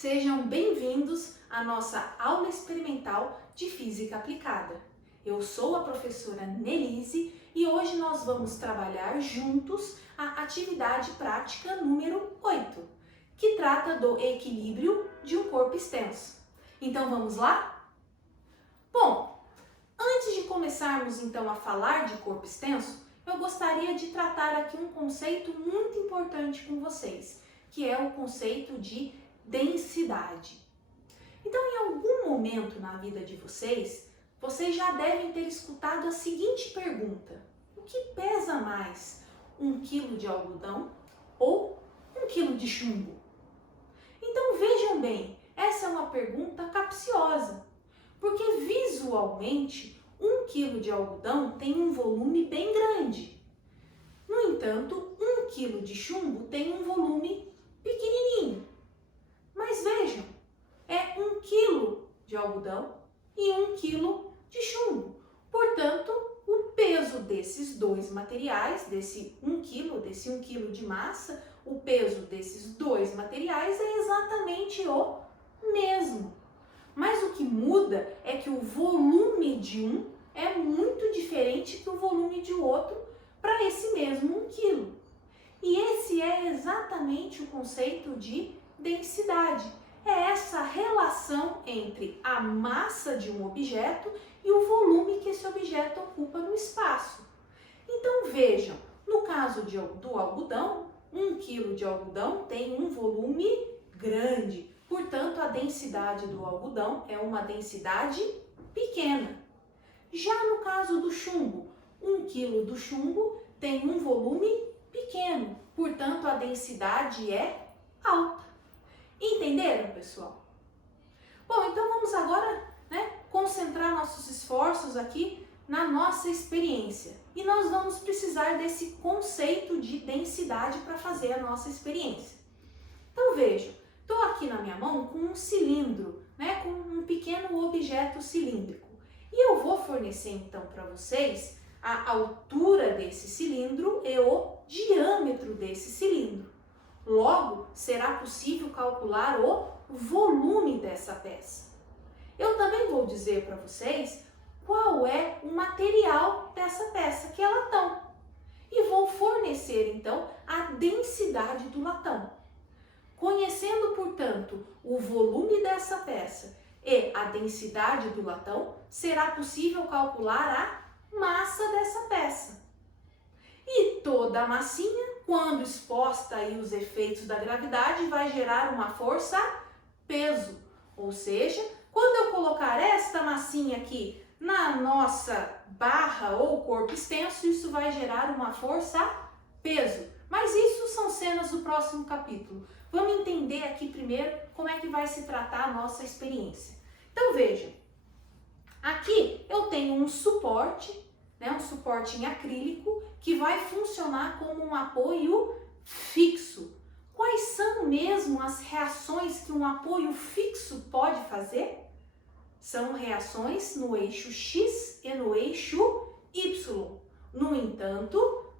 Sejam bem-vindos à nossa aula experimental de Física Aplicada. Eu sou a professora Nelise e hoje nós vamos trabalhar juntos a atividade prática número 8, que trata do equilíbrio de um corpo extenso. Então vamos lá? Bom, antes de começarmos então a falar de corpo extenso, eu gostaria de tratar aqui um conceito muito importante com vocês, que é o conceito de densidade. Então, em algum momento na vida de vocês já devem ter escutado a seguinte pergunta: o que pesa mais, 1 quilo de algodão ou 1 quilo de chumbo? Então, vejam bem, essa é uma pergunta capciosa, porque visualmente 1 quilo de algodão tem um volume bem grande. No entanto, 1 quilo de chumbo tem um volume pequenininho. Mas vejam, é 1 quilo de algodão e 1 quilo de chumbo. Portanto, o peso desses dois materiais, desse 1 quilo de massa, o peso desses dois materiais é exatamente o mesmo. Mas o que muda é que o volume de um é muito diferente do volume de outro para esse mesmo 1 quilo. E esse é exatamente o conceito de densidade. É essa relação entre a massa de um objeto e o volume que esse objeto ocupa no espaço. Então vejam, no caso do algodão, 1 quilo de algodão tem um volume grande. Portanto, a densidade do algodão é uma densidade pequena. Já no caso do chumbo, 1 quilo do chumbo tem um volume pequeno. Portanto, a densidade é alta. Entenderam, pessoal? Bom, então vamos agora, concentrar nossos esforços aqui na nossa experiência. E nós vamos precisar desse conceito de densidade para fazer a nossa experiência. Então vejam, estou aqui na minha mão com um cilindro, com um pequeno objeto cilíndrico. E eu vou fornecer então para vocês a altura desse cilindro e o diâmetro desse cilindro. Logo, será possível calcular o volume dessa peça. Eu também vou dizer para vocês qual é o material dessa peça, que é latão. E vou fornecer, então, a densidade do latão. Conhecendo, portanto, o volume dessa peça e a densidade do latão, será possível calcular a massa dessa peça. E toda a massinha, quando exposta aí os efeitos da gravidade, vai gerar uma força-peso. Ou seja, quando eu colocar esta massinha aqui na nossa barra ou corpo extenso, isso vai gerar uma força-peso. Mas isso são cenas do próximo capítulo. Vamos entender aqui primeiro como é que vai se tratar a nossa experiência. Então vejam, aqui eu tenho um suporte, um suporte em acrílico, que vai funcionar como um apoio fixo. Quais são mesmo as reações que um apoio fixo pode fazer? São reações no eixo X e no eixo Y. No entanto,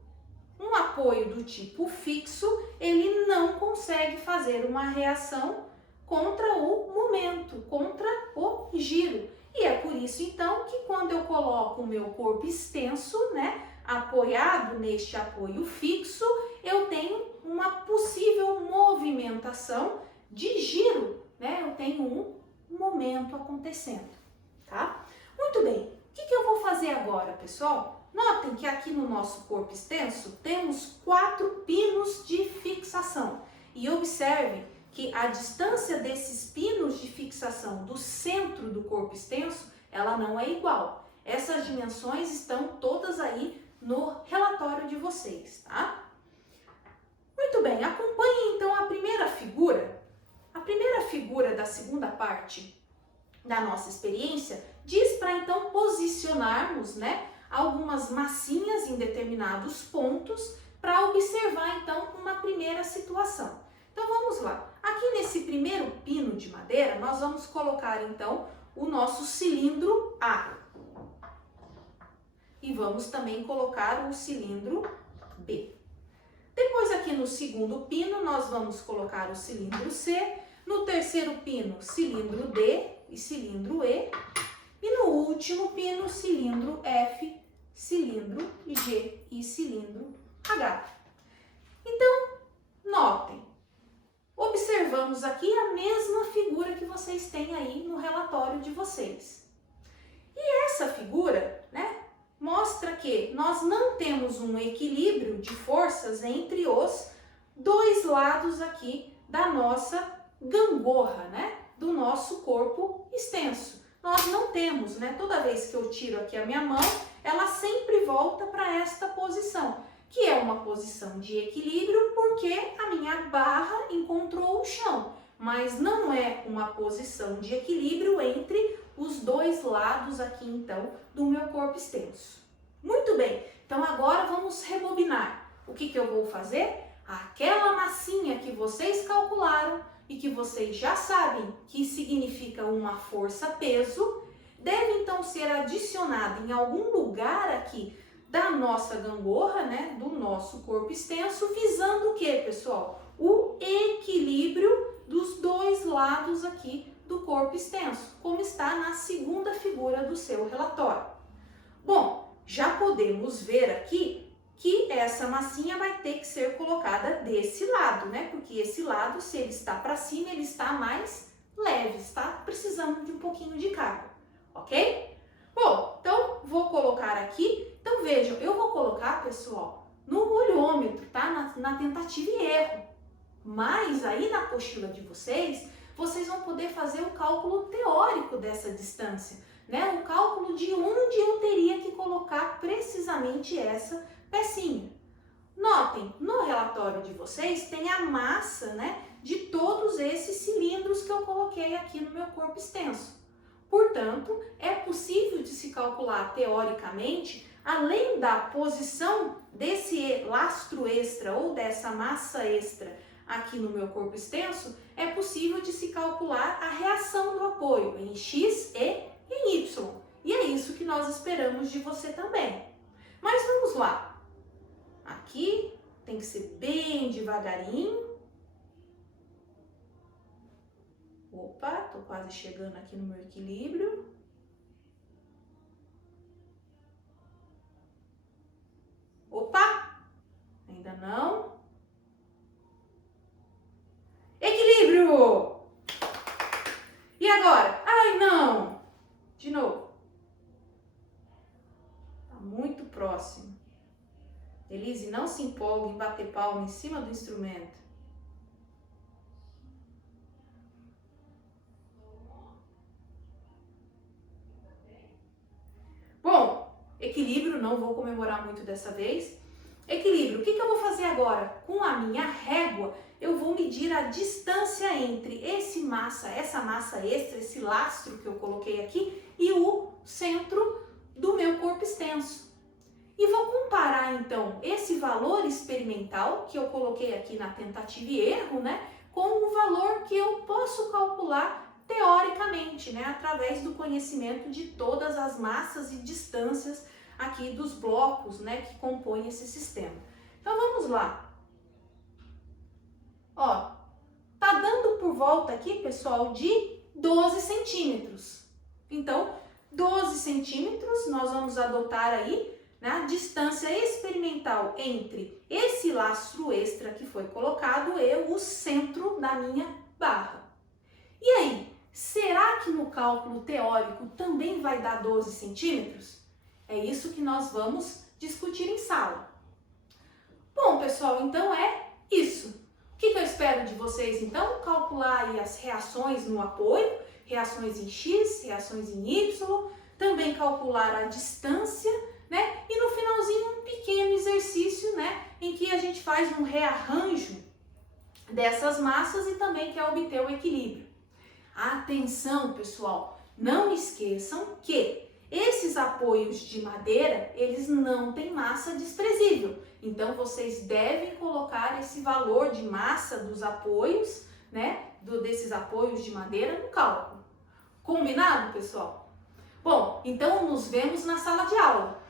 um apoio do tipo fixo, ele não consegue fazer uma reação contra o momento, contra o giro. E é por isso, então, que quando eu coloco o meu corpo extenso, apoiado neste apoio fixo, eu tenho uma possível movimentação de giro, Eu tenho um momento acontecendo, tá? Muito bem, o que eu vou fazer agora, pessoal? Notem que aqui no nosso corpo extenso temos 4 pinos de fixação. E observem que a distância desses pinos de fixação do centro do corpo extenso, ela não é igual. Essas dimensões estão todas aí no relatório de vocês, tá? Muito bem, acompanhem então a primeira figura. A primeira figura da segunda parte da nossa experiência diz para então posicionarmos, algumas massinhas em determinados pontos para observar então uma primeira situação. Então vamos lá. Aqui nesse primeiro pino de madeira, nós vamos colocar então o nosso cilindro A. E vamos também colocar o cilindro B. Depois aqui no segundo pino, nós vamos colocar o cilindro C. No terceiro pino, cilindro D e cilindro E. E no último pino, cilindro F, cilindro G e cilindro H. Então, notem, observamos aqui a mesma figura que vocês têm aí no relatório de vocês. E essa figura, né, mostra que nós não temos um equilíbrio de forças entre os dois lados aqui da nossa gangorra, né, do nosso corpo extenso. Nós não temos, né? Toda vez que eu tiro aqui a minha mão, ela sempre volta para esta posição, que é uma posição de equilíbrio porque a minha barra encontrou o chão, mas não é uma posição de equilíbrio entre os dois lados aqui, então, do meu corpo extenso. Muito bem, então agora vamos rebobinar. O que eu vou fazer? Aquela massinha que vocês calcularam e que vocês já sabem que significa uma força-peso, deve então ser adicionada em algum lugar aqui da nossa gangorra, né, do nosso corpo extenso, visando o que, pessoal? O equilíbrio dos dois lados aqui do corpo extenso, como está na segunda figura do seu relatório. Bom, já podemos ver aqui que essa massinha vai ter que ser colocada desse lado, né? Porque esse lado, se ele está para cima, ele está mais leve, está precisando de um pouquinho de carga, ok? Bom, então vou colocar aqui. Então vejam, eu vou colocar, pessoal, no olhômetro, tá? Na tentativa e erro. Mas aí na apostila de vocês vão poder fazer o cálculo teórico dessa distância, né? O cálculo de onde eu teria que colocar precisamente essa pecinha. Notem, no relatório de vocês tem a massa, né, de todos esses cilindros que eu coloquei aqui no meu corpo extenso. Portanto, é possível de se calcular teoricamente, além da posição desse lastro extra ou dessa massa extra aqui no meu corpo extenso, é possível de se calcular a reação do apoio em X e em Y. E é isso que nós esperamos de você também. Mas vamos lá. Aqui tem que ser bem devagarinho. Opa, tô quase chegando aqui no meu equilíbrio. Opa, ainda não. Equilíbrio! E agora? Ai, não! De novo. Tá muito próximo. Elise, não se empolgue em bater palma em cima do instrumento. Bom, equilíbrio, não vou comemorar muito dessa vez. Equilíbrio, o que eu vou fazer agora? Com a minha régua, eu vou medir a distância entre essa massa extra, esse lastro que eu coloquei aqui e o centro do meu corpo extenso. E vou comparar, então, esse valor experimental que eu coloquei aqui na tentativa e erro, né, com o valor que eu posso calcular teoricamente, né, através do conhecimento de todas as massas e distâncias aqui dos blocos, né, que compõem esse sistema. Então, vamos lá. Ó, tá dando por volta aqui, pessoal, de 12 centímetros. Então, 12 centímetros, nós vamos adotar aí na distância experimental entre esse lastro extra que foi colocado e o centro da minha barra. E aí, será que no cálculo teórico também vai dar 12 centímetros? É isso que nós vamos discutir em sala. Bom, pessoal, então é isso. O que eu espero de vocês, então? Calcular aí as reações no apoio, reações em X, reações em Y, também calcular a distância, né? E no finalzinho um pequeno exercício, né, em que a gente faz um rearranjo dessas massas e também quer obter o equilíbrio. Atenção, pessoal, não esqueçam que esses apoios de madeira, eles não têm massa desprezível. Então vocês devem colocar esse valor de massa dos apoios, né, desses apoios de madeira no cálculo. Combinado, pessoal? Bom, então nos vemos na sala de aula.